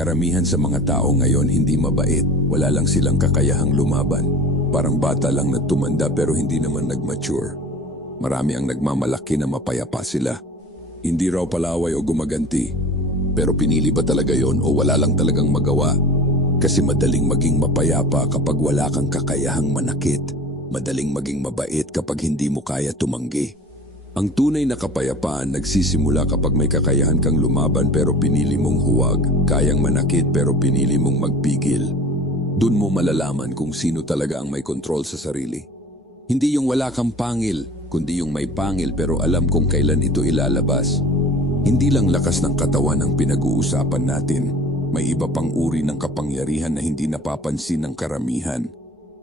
karamihan sa mga tao ngayon hindi mabait. Wala lang silang kakayahang lumaban. Parang bata lang na tumanda pero hindi naman nag-mature. Marami ang nagmamalaki na mapayapa sila. Hindi raw palaway o gumaganti. Pero pinili ba talaga yon o wala lang talagang magawa? Kasi madaling maging mapayapa kapag wala kang kakayahang manakit. Madaling maging mabait kapag hindi mo kaya tumanggi. Ang tunay na kapayapaan nagsisimula kapag may kakayahan kang lumaban pero pinili mong huwag, kayang manakit pero pinili mong magpigil. Doon mo malalaman kung sino talaga ang may kontrol sa sarili. Hindi yung wala kang pangil, kundi yung may pangil pero alam kung kailan ito ilalabas. Hindi lang lakas ng katawan ang pinag-uusapan natin, may iba pang uri ng kapangyarihan na hindi napapansin ng karamihan.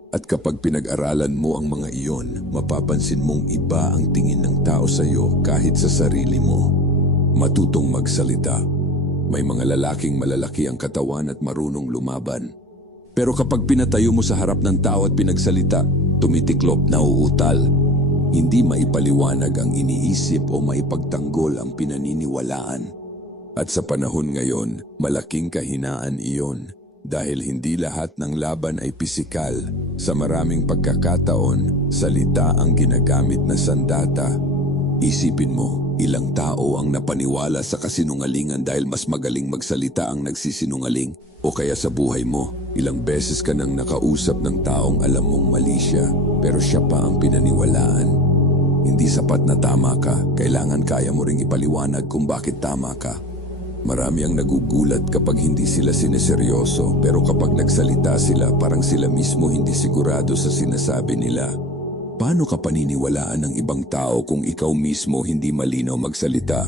At kapag pinag-aralan mo ang mga iyon, mapapansin mong iba ang tingin ng tao sa iyo kahit sa sarili mo. Matutong magsalita. May mga lalaking malalaki ang katawan at marunong lumaban. Pero kapag pinatayo mo sa harap ng tao at pinagsalita, tumitiklop na uutal. Hindi maipaliwanag ang iniisip o maipagtanggol ang pinaniniwalaan. At sa panahon ngayon, malaking kahinaan iyon. Dahil hindi lahat ng laban ay pisikal, sa maraming pagkakataon, salita ang ginagamit na sandata. Isipin mo, ilang tao ang napaniwala sa kasinungalingan dahil mas magaling magsalita ang nagsisinungaling? O kaya sa buhay mo, ilang beses ka nang nakausap ng taong alam mong mali siya, pero siya pa ang pinaniwalaan? Hindi sapat na tama ka, kailangan kaya mo ring ipaliwanag kung bakit tama ka. Marami ang nagugulat kapag hindi sila sineseryoso, pero kapag nagsalita sila parang sila mismo hindi sigurado sa sinasabi nila. Paano ka paniniwalaan ng ibang tao kung ikaw mismo hindi malinaw magsalita?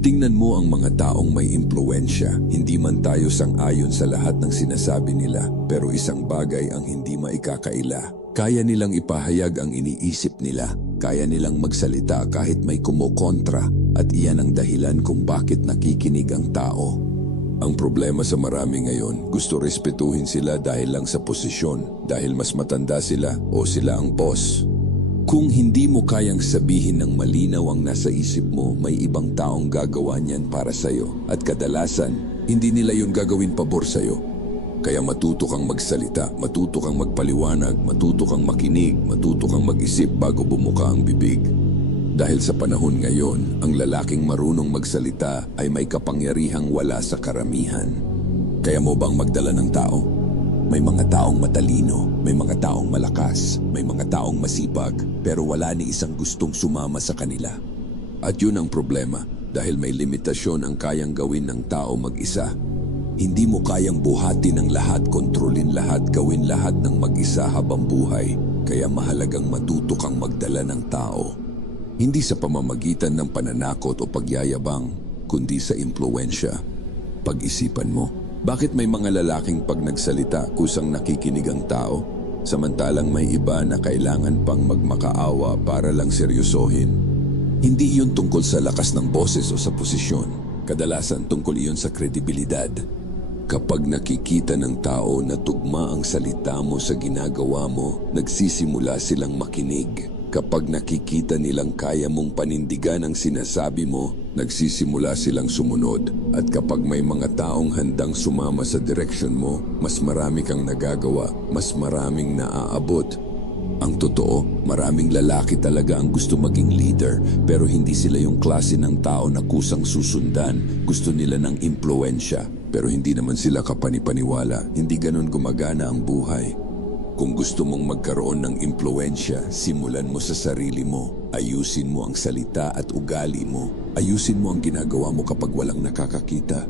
Tingnan mo ang mga taong may impluwensya. Hindi man tayo sang-ayon sa lahat ng sinasabi nila, pero isang bagay ang hindi maikakaila. Kaya nilang ipahayag ang iniisip nila. Kaya nilang magsalita kahit may kumukontra. At iyan ang dahilan kung bakit nakikinig ang tao. Ang problema sa marami ngayon, gusto respetuhin sila dahil lang sa posisyon, dahil mas matanda sila o sila ang boss. Kung hindi mo kayang sabihin ng malinaw ang nasa isip mo, may ibang taong gagawa niyan para sa'yo. At kadalasan, hindi nila yun gagawin pabor sa'yo. Kaya matuto kang magsalita, matuto kang magpaliwanag, matuto kang makinig, matuto kang mag-isip bago bumuka ang bibig. Dahil sa panahon ngayon, ang lalaking marunong magsalita ay may kapangyarihang wala sa karamihan. Kaya mo bang magdala ng tao? May mga taong matalino, may mga taong malakas, may mga taong masipag, pero wala ni isang gustong sumama sa kanila. At yun ang problema, dahil may limitasyon ang kayang gawin ng tao mag-isa. Hindi mo kayang buhatin ang lahat, kontrolin lahat, gawin lahat ng mag-isa habang buhay. Kaya mahalagang matuto kang magdala ng tao. Hindi sa pamamagitan ng pananakot o pagyayabang, kundi sa impluwensya. Pag-isipan mo, bakit may mga lalaking pag nagsalita kusang nakikinig ang tao, samantalang may iba na kailangan pang magmakaawa para lang seryosohin? Hindi iyon tungkol sa lakas ng boses o sa posisyon. Kadalasan tungkol iyon sa kredibilidad. Kapag nakikita ng tao na tugma ang salita mo sa ginagawa mo, nagsisimula silang makinig. Kapag nakikita nilang kaya mong panindigan ang sinasabi mo, nagsisimula silang sumunod. At kapag may mga taong handang sumama sa direksyon mo, mas marami kang nagagawa, mas maraming naaabot. Ang totoo, maraming lalaki talaga ang gusto maging leader, pero hindi sila yung klase ng tao na kusang susundan. Gusto nila ng impluwensya, pero hindi naman sila kapanipaniwala. Hindi ganun gumagana ang buhay. Kung gusto mong magkaroon ng impluwensya, simulan mo sa sarili mo. Ayusin mo ang salita at ugali mo. Ayusin mo ang ginagawa mo kapag walang nakakakita.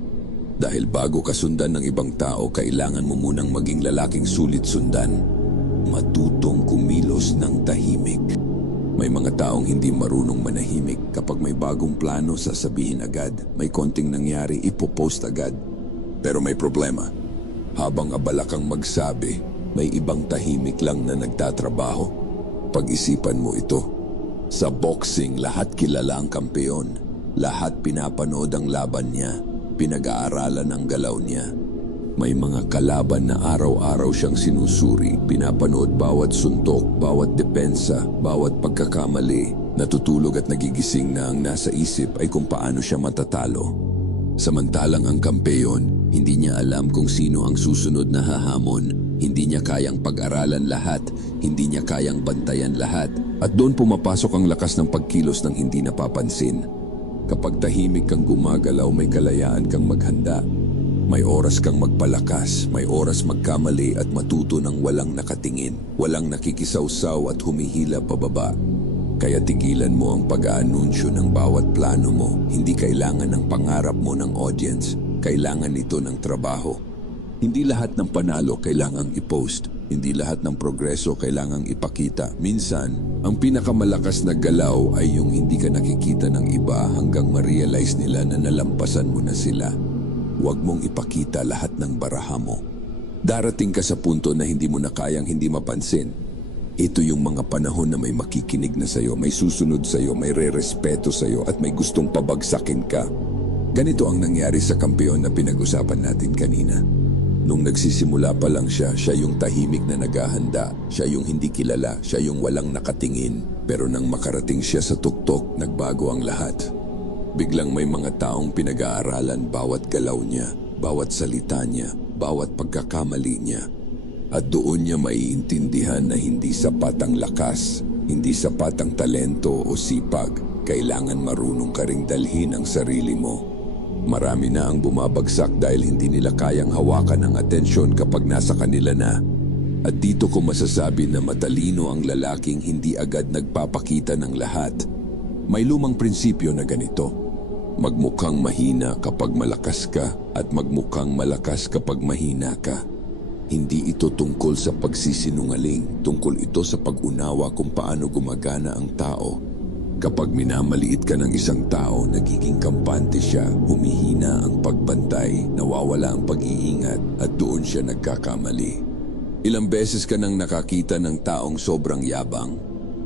Dahil bago ka sundan ng ibang tao, kailangan mo munang maging lalaking sulit sundan. Matutong kumilos ng tahimik. May mga taong hindi marunong manahimik. Kapag may bagong plano, sasabihin agad. May konting nangyari, ipopost agad. Pero may problema. Habang abala kang magsabi, may ibang tahimik lang na nagtatrabaho. Pag-isipan mo ito. Sa boxing, lahat kilala ang kampeon. Lahat pinapanood ang laban niya. Pinag-aaralan ang galaw niya. May mga kalaban na araw-araw siyang sinusuri. Pinapanood bawat suntok, bawat depensa, bawat pagkakamali. Natutulog at nagigising na ang nasa isip ay kung paano siya matatalo. Samantalang ang kampeyon, hindi niya alam kung sino ang susunod na hahamon. Hindi niya kayang pag-aralan lahat, hindi niya kayang bantayan lahat. At doon pumapasok ang lakas ng pagkilos ng hindi napapansin. Kapag tahimik kang gumagalaw, may kalayaan kang maghanda. May oras kang magpalakas, may oras magkamali at matuto ng walang nakatingin, walang nakikisawsaw at humihila pababa. Kaya tigilan mo ang pag-aanunsyo ng bawat plano mo. Hindi kailangan ng pangarap mo ng audience, kailangan nito ng trabaho. Hindi lahat ng panalo kailangang i-post, hindi lahat ng progreso kailangang ipakita. Minsan, ang pinakamalakas na galaw ay yung hindi ka nakikita ng iba hanggang ma-realize nila na nalampasan mo na sila. Huwag mong ipakita lahat ng baraha mo. Darating ka sa punto na hindi mo na kayang hindi mapansin. Ito yung mga panahon na may makikinig na sa'yo, may susunod sa'yo, may re-respeto sa'yo at may gustong pabagsakin ka. Ganito ang nangyari sa kampeon na pinag-usapan natin kanina. Nung nagsisimula pa lang siya yung tahimik na naghahanda, siya yung hindi kilala, siya yung walang nakatingin. Pero nang makarating siya sa tuktok, nagbago ang lahat. Biglang may mga taong pinag-aaralan bawat galaw niya, bawat salita niya, bawat pagkakamali niya. At doon niya maiintindihan na hindi sapat ang lakas, hindi sapat ang talento o sipag. Kailangan marunong ka ring dalhin ang sarili mo. Marami na ang bumabagsak dahil hindi nila kayang hawakan ang atensyon kapag nasa kanila na. At dito ko masasabi na matalino ang lalaking hindi agad nagpapakita ng lahat. May lumang prinsipyo na ganito. Magmukhang mahina kapag malakas ka at magmukhang malakas kapag mahina ka. Hindi ito tungkol sa pagsisinungaling, tungkol ito sa pag-unawa kung paano gumagana ang tao. Kapag minamaliit ka ng isang tao, nagiging kampante siya, humihina ang pagbantay, nawawala ang pag-iingat at doon siya nagkakamali. Ilang beses ka nang nakakita ng taong sobrang yabang.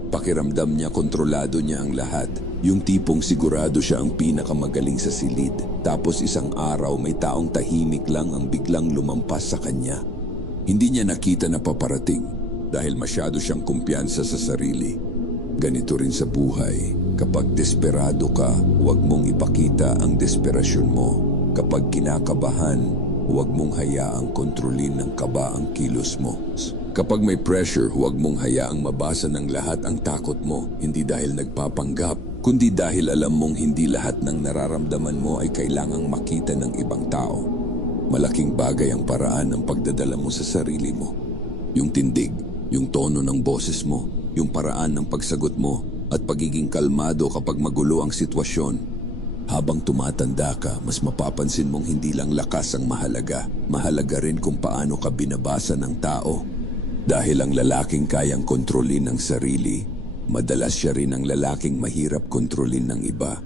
Pakiramdam niya kontrolado niya ang lahat. Yung tipong sigurado siya ang pinakamagaling sa silid. Tapos isang araw may taong tahimik lang ang biglang lumampas sa kanya. Hindi niya nakita na paparating dahil masyado siyang kumpiyansa sa sarili. Ganito rin sa buhay. Kapag desperado ka, huwag mong ipakita ang desperasyon mo. Kapag kinakabahan, huwag mong hayaang kontrolin ng kaba ang kilos mo. Kapag may pressure, huwag mong hayaang mabasa ng lahat ang takot mo. Hindi dahil nagpapanggap, kundi dahil alam mong hindi lahat ng nararamdaman mo ay kailangang makita ng ibang tao. Malaking bagay ang paraan ng pagdadala mo sa sarili mo. Yung tindig, yung tono ng boses mo, yung paraan ng pagsagot mo, at pagiging kalmado kapag magulo ang sitwasyon. Habang tumatanda ka, mas mapapansin mong hindi lang lakas ang mahalaga. Mahalaga rin kung paano ka binabasa ng tao. Dahil ang lalaking kayang kontrolin ang sarili, madalas siya rin ang lalaking mahirap kontrolin ng iba.